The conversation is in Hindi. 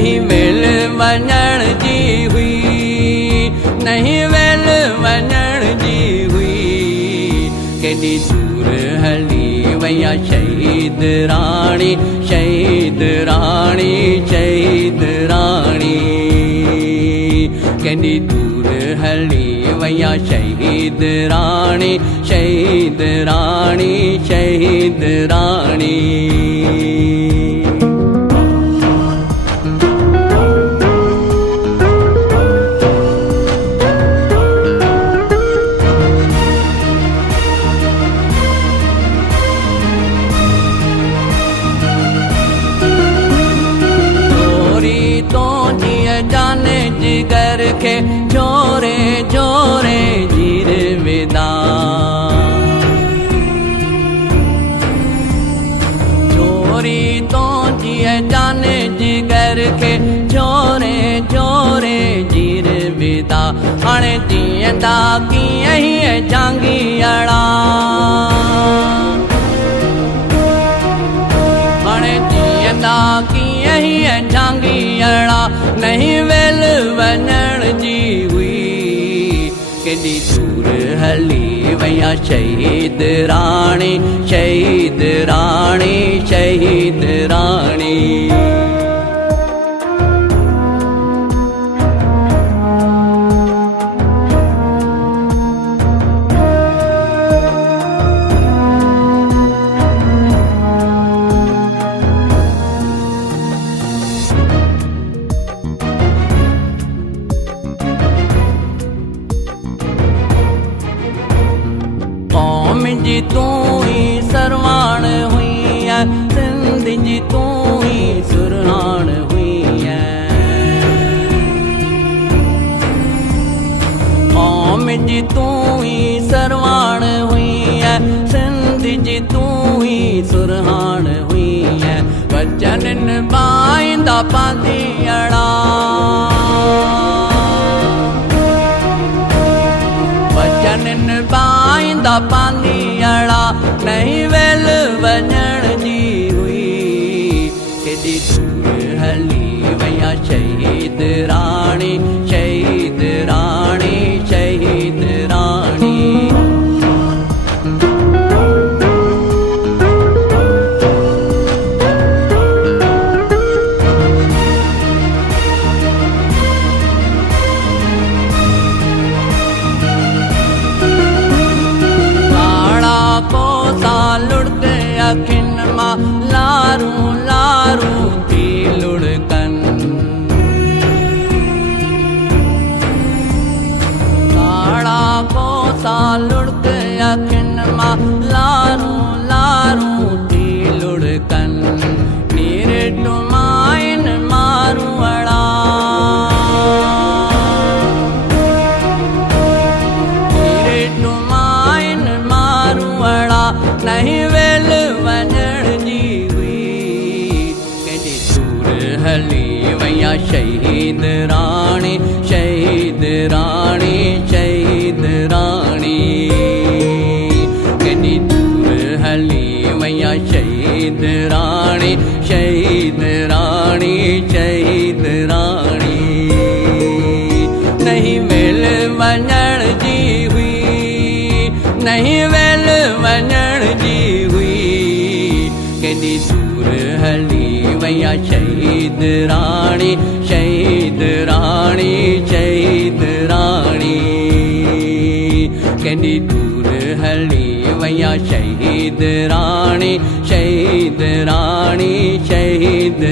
नहीं वेल वञण जी हुई, नहीं वेल वञण जी हुई। केॾी दूर हली वया शहीद राणी, शहीद राणी, शहीद राणी। केॾी दूर हली वया शहीद राणी, शहीद राणी, शहीद राणी। जिगर के जोरे जोरे जीर विदा, चोरी तो जिए जाने जिगर के जोरे जोरे जीर विदा। हाणे जीअंदा कीअं ही जांगीअड़ा, हाणे जीअंदा कीअं ही जांगीअड़ा। नहीं वेल वञण जी हुई, केॾी दूर हली वया शहीद राणी, शहीद राणी, शहीद राणी। कौम जी तू ही सरवाण हुई है, सिंध जी तू ही सुरहान हुई है। कौम जी तू ही सरवाण हुई है, सिंध जी तू ही सुरहान हुई है। वचन बाईंदा पांदियड़ा, वचन बाईंदा पांदियड़ा। नहीं वेल वञण जी हुई, केॾी दूर हली वया शहीद राणी, शहीद राणी, शहीद राणी। अखिन मां लारू लारू थी लुढ़कन, काड़ा कोसा लुढ़क अखिन मां लारू लारू थी लुढ़कन। नीर टुमाइन मारू अड़ा, नीर टुमाइन मारू अड़ा। नहीं वेल वञण जी हुई, केॾी दूर हली वया शहीद राणी, शहीद राणी, शहीद राणी। केॾी दूर हली वया शहीद राणी, शहीद राणी, शहीद राणी। नहीं वेल वञण जी हुई, नहीं वेल वञण जी हुई। केॾी दूर हली वया शहीद राणी, शहीद राणी, शहीद राणी। केॾी दूर हली वया शहीद राणी, शहीद राणी, शहीद